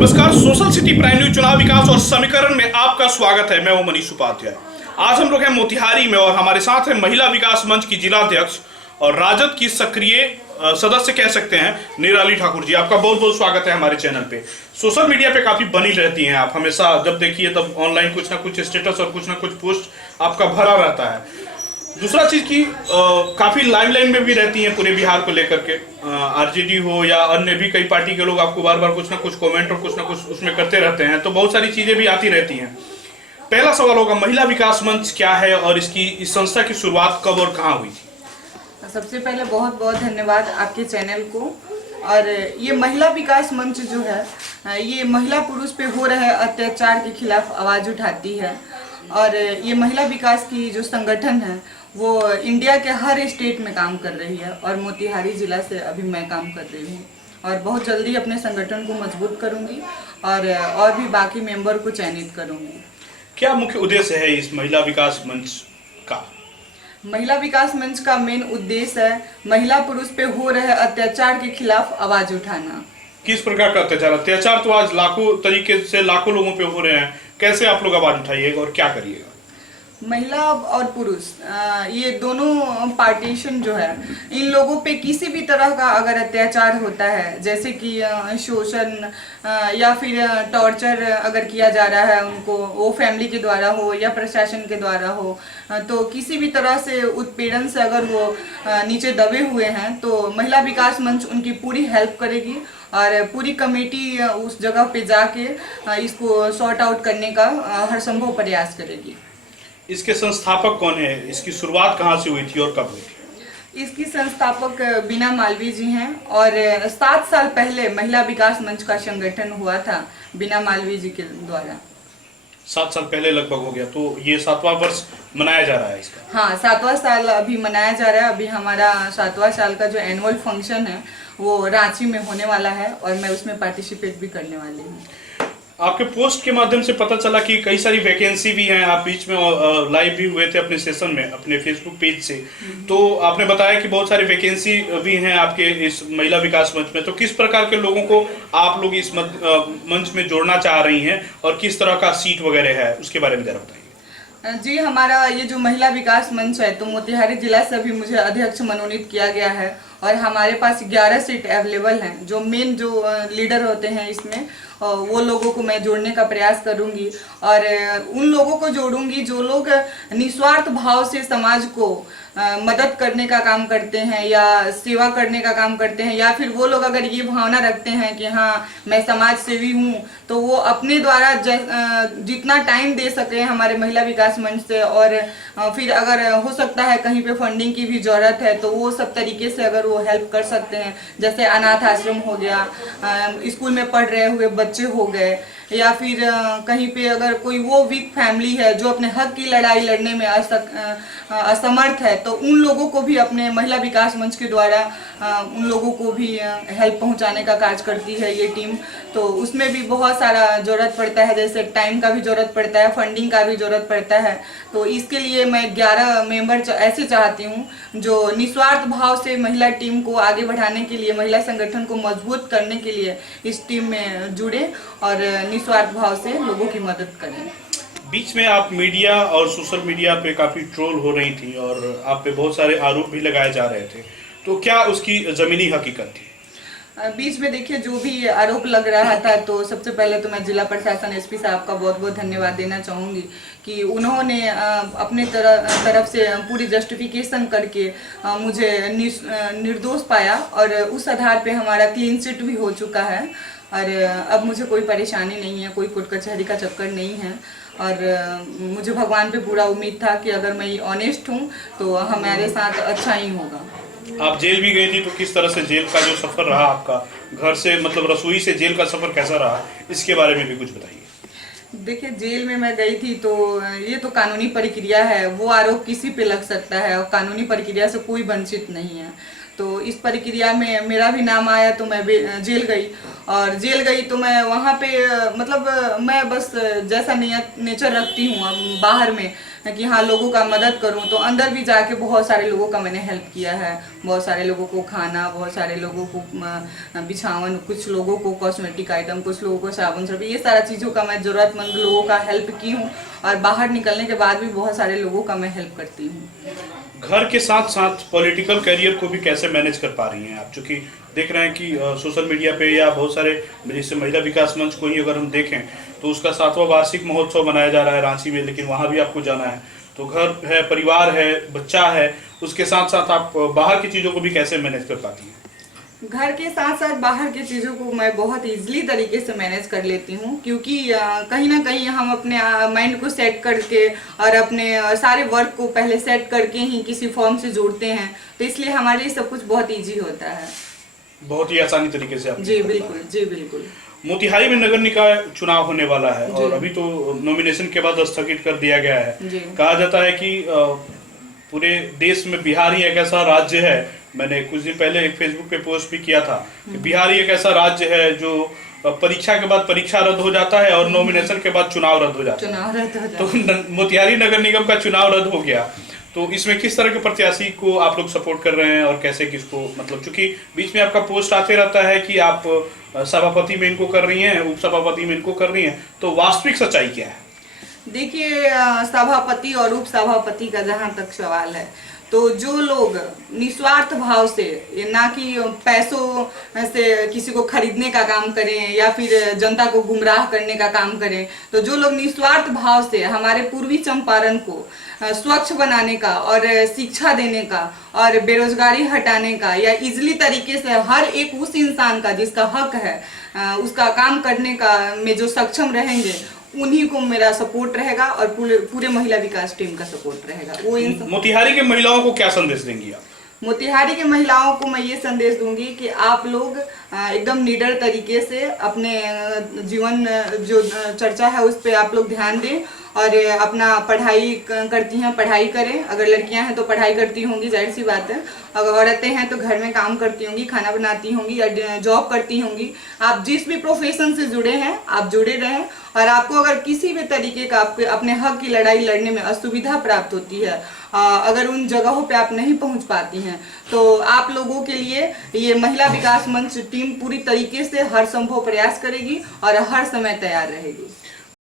नमस्कार, social city prime news चुनाव विकास और समीकरण में आपका स्वागत है। मैं हूं मनीष उपाध्याय। आज हम लोग हैं मोतिहारी में और हमारे साथ है महिला विकास मंच की जिलाध्यक्ष और राजद की सक्रिय सदस्य कह सकते हैं निराली ठाकुर जी। आपका बहुत बहुत स्वागत है हमारे चैनल पे। सोशल मीडिया पे काफी बनी रहती हैं आप, हमेशा जब देखिए तब ऑनलाइन कुछ ना कुछ स्टेटस और कुछ ना कुछ पोस्ट आपका भरा रहता है। दूसरा चीज की काफी लाइमलाइन में भी रहती हैं पूरे बिहार को लेकर के। आरजेडी हो या अन्य भी कई पार्टी के लोग आपको बार बार कुछ ना कुछ कमेंट और कुछ ना कुछ उसमें करते रहते हैं, तो बहुत सारी चीजें भी आती रहती हैं। पहला सवाल होगा, महिला विकास मंच क्या है और इस संस्था की शुरुआत कब और कहाँ हुई थी? सबसे पहले बहुत बहुत धन्यवाद आपके चैनल को। और ये महिला विकास मंच जो है ये महिला पुरुष पे हो रहे अत्याचार के खिलाफ आवाज उठाती है। और ये महिला विकास की जो संगठन है वो इंडिया के हर स्टेट में काम कर रही है और मोतिहारी जिला से अभी मैं काम कर रही हूँ और बहुत जल्दी अपने संगठन को मजबूत करूँगी और भी बाकी मेंबर को चयनित करूँगी। क्या मुख्य उद्देश्य है इस महिला विकास मंच का? महिला विकास मंच का मेन उद्देश्य है महिला पुरुष पे हो रहे अत्याचार के खिलाफ आवाज उठाना। किस प्रकार का अत्याचार? अत्याचार तो आज लाखों तरीके से लाखों लोगों पे हो रहे हैं, कैसे आप लोग आवाज उठाइएगा और क्या करिएगा? महिला और पुरुष ये दोनों पार्टीशन जो है, इन लोगों पे किसी भी तरह का अगर अत्याचार होता है, जैसे कि शोषण या फिर टॉर्चर अगर किया जा रहा है उनको, वो फैमिली के द्वारा हो या प्रशासन के द्वारा हो, तो किसी भी तरह से उत्पीड़न से अगर वो नीचे दबे हुए हैं तो महिला विकास मंच उनकी पूरी हेल्प करेगी और पूरी कमेटी उस जगह पे जाके इसको सॉर्ट आउट करने का हर संभव प्रयास करेगी। इसके संस्थापक कौन है? इसकी शुरुआत कहाँ से हुई थी और कब हुई थी? इसकी संस्थापक बीना मालवीय जी हैं और 7 साल पहले महिला विकास मंच का संगठन हुआ था बीना मालवीय जी के द्वारा। 7 साल पहले लगभग हो गया, तो ये 7वां वर्ष मनाया जा रहा है इसका? हाँ, 7वां साल अभी मनाया जा रहा है। अभी हमारा 7वां साल का जो एनुअल फंक्शन है वो रांची में होने वाला है और मैं उसमें पार्टिसिपेट भी करने वाली हूँ। आपके पोस्ट के माध्यम से पता चला कि कई सारी वैकेंसी भी हैं, आप बीच में लाइव भी हुए थे अपने सेशन में अपने फेसबुक पेज से, तो आपने बताया कि बहुत सारी वैकेंसी भी हैं आपके इस महिला विकास मंच में। तो किस प्रकार के लोगों को आप लोग इस मंच में जोड़ना चाह रही हैं और किस तरह का सीट वगैरह है, उसके बारे में जरा बताइए। जी, हमारा ये जो महिला विकास मंच है तो मोतिहारी जिला से भी मुझे अध्यक्ष मनोनीत किया गया है और हमारे पास 11 सीट अवेलेबल हैं। जो मेन जो लीडर होते हैं इसमें वो लोगों को मैं जोड़ने का प्रयास करूंगी और उन लोगों को जोड़ूंगी जो लोग निस्वार्थ भाव से समाज को मदद करने का काम करते हैं या सेवा करने का काम करते हैं, या फिर वो लोग अगर ये भावना रखते हैं कि हाँ मैं समाज सेवी हूँ, तो वो अपने द्वारा जितना टाइम दे सके हमारे महिला विकास मंच से, और फिर अगर हो सकता है कहीं पे फंडिंग की भी जरूरत है तो वो सब तरीके से अगर वो हेल्प कर सकते हैं, जैसे अनाथ आश्रम हो गया, स्कूल में पढ़ रहे हुए बच्चे हो गए, या फिर कहीं पे अगर कोई वो वीक फैमिली है जो अपने हक की लड़ाई लड़ने में असमर्थ है, तो उन लोगों को भी अपने महिला विकास मंच के द्वारा उन लोगों को भी हेल्प पहुंचाने का कार्य करती है ये टीम। तो उसमें भी बहुत सारा जरूरत पड़ता है, जैसे टाइम का भी जरूरत पड़ता है, फंडिंग का भी जरूरत पड़ता है। तो इसके लिए मैं 11 मेंबर ऐसे चाहती हूँ जो निस्वार्थ भाव से महिला टीम को आगे बढ़ाने के लिए, महिला संगठन को मजबूत करने के लिए इस टीम में जुड़े और निस्वार्थ भाव से लोगों की मदद करें। बीच में आप मीडिया और सोशल मीडिया पे काफी ट्रोल हो रही थी और आप पे बहुत सारे आरोप भी लगाए जा रहे थे, तो क्या उसकी जमीनी हकीकत थी? बीच में देखिए जो भी आरोप लग रहा था, तो सबसे पहले तो मैं जिला प्रशासन एसपी साहब का बहुत बहुत धन्यवाद देना चाहूँगी कि उन्होंने अपने तरफ से पूरी जस्टिफिकेशन करके मुझे निर्दोष पाया और उस आधार पे हमारा क्लीन चिट भी हो चुका है और अब मुझे कोई परेशानी नहीं है, कोई कोर्ट कचहरी का चक्कर नहीं है। और मुझे भगवान पे पूरा उम्मीद था कि अगर मैं ऑनेस्ट हूँ तो हमारे साथ अच्छा ही होगा। आप जेल भी गई थी, तो किस तरह से जेल का जो सफर रहा आपका, घर से मतलब रसोई से जेल का सफर कैसा रहा, इसके बारे में भी कुछ बताइए। देखिए, जेल में मैं गई थी तो ये तो कानूनी प्रक्रिया है, वो आरोप किसी पे लग सकता है और कानूनी प्रक्रिया से कोई वंचित नहीं है। तो इस प्रक्रिया में मेरा भी नाम आया तो मैं जेल गई, और जेल गई तो मैं वहाँ पे मतलब मैं बस जैसा नेचर रखती हूँ बाहर में कि हाँ लोगों का मदद करूँ, तो अंदर भी जाके बहुत सारे लोगों का मैंने हेल्प किया है। बहुत सारे लोगों को खाना, बहुत सारे लोगों को बिछावन, कुछ लोगों को कॉस्मेटिक आइटम, कुछ लोगों को साबुन सर्फ, ये सारा चीज़ों का मैं ज़रूरतमंद लोगों का हेल्प की हूँ। और बाहर निकलने के बाद भी बहुत सारे लोगों का मैं हेल्प करती हूँ। घर के साथ साथ पॉलिटिकल करियर को भी कैसे मैनेज कर पा रही हैं आप? चूंकि देख रहे हैं कि सोशल मीडिया पे या बहुत सारे, जैसे महिला विकास मंच को ही अगर हम देखें तो उसका 7वां वार्षिक महोत्सव मनाया जा रहा है रांची में, लेकिन वहाँ भी आपको जाना है, तो घर है, परिवार है, बच्चा है, उसके साथ साथ आप बाहर की चीज़ों को भी कैसे मैनेज कर पाती हैं? घर के साथ साथ बाहर की चीज़ों को मैं बहुत इजीली तरीके से मैनेज कर लेती हूँ, क्योंकि कहीं ना कहीं हम अपने माइंड को सेट करके और अपने सारे वर्क को पहले सेट करके ही किसी फॉर्म से जोड़ते हैं, तो इसलिए हमारे लिए सब कुछ बहुत इजी होता है। बहुत ही आसानी तरीके से आप? जी बिल्कुल, जी बिल्कुल। मोतिहारी में नगर निकाय चुनाव होने वाला है और अभी तो नॉमिनेशन के बाद स्थगित कर दिया गया है। कहा जाता है कि पूरे देश में बिहार ही एक ऐसा राज्य है, मैंने कुछ दिन पहले एक फेसबुक पे पोस्ट भी किया था कि बिहार ही एक ऐसा राज्य है जो परीक्षा के बाद परीक्षा रद्द हो जाता है और नॉमिनेशन के बाद चुनाव रद्द हो जाता है। तो मोतिहारी नगर निगम का चुनाव रद्द हो गया, तो इसमें किस तरह के प्रत्याशी को आप लोग सपोर्ट कर रहे हैं और कैसे किसको, मतलब चूंकि बीच में आपका पोस्ट आते रहता है कि आप सभापति में इनको कर रही हैं, उप सभापति में इनको कर रही हैं, तो वास्तविक सच्चाई क्या है? देखिए, सभापति और उप सभापति का जहाँ तक सवाल है, तो जो लोग निस्वार्थ भाव से, ना कि पैसों से किसी को खरीदने का काम करें या फिर जनता को गुमराह करने का काम करें, तो जो लोग निस्वार्थ भाव से हमारे पूर्वी चंपारण को स्वच्छ बनाने का और शिक्षा देने का और बेरोजगारी हटाने का या इजली तरीके से हर एक उस इंसान का जिसका हक है उसका काम करने का में जो सक्षम रहेंगे, उन्हीं को मेरा सपोर्ट रहेगा और पूरे महिला विकास टीम का सपोर्ट रहेगा। वो मोतिहारी के महिलाओं को क्या संदेश देंगी आप? मोतिहारी के महिलाओं को मैं ये संदेश दूंगी कि आप लोग एकदम निडर तरीके से अपने जीवन जो चर्चा है उस पर आप लोग ध्यान दें और अपना पढ़ाई करती हैं पढ़ाई करें। अगर लड़कियां हैं तो पढ़ाई करती होंगी, जाहिर सी बात है। अगर औरतें हैं तो घर में काम करती होंगी, खाना बनाती होंगी या जॉब करती होंगी। आप जिस भी प्रोफेशन से जुड़े हैं आप जुड़े रहें, और आपको अगर किसी भी तरीके का आपके अपने हक की लड़ाई लड़ने में असुविधा प्राप्त होती है, अगर उन जगहों पे आप नहीं पहुंच पाती हैं, तो आप लोगों के लिए ये महिला विकास मंच टीम पूरी तरीके से हर संभव प्रयास करेगी और हर समय तैयार रहेगी।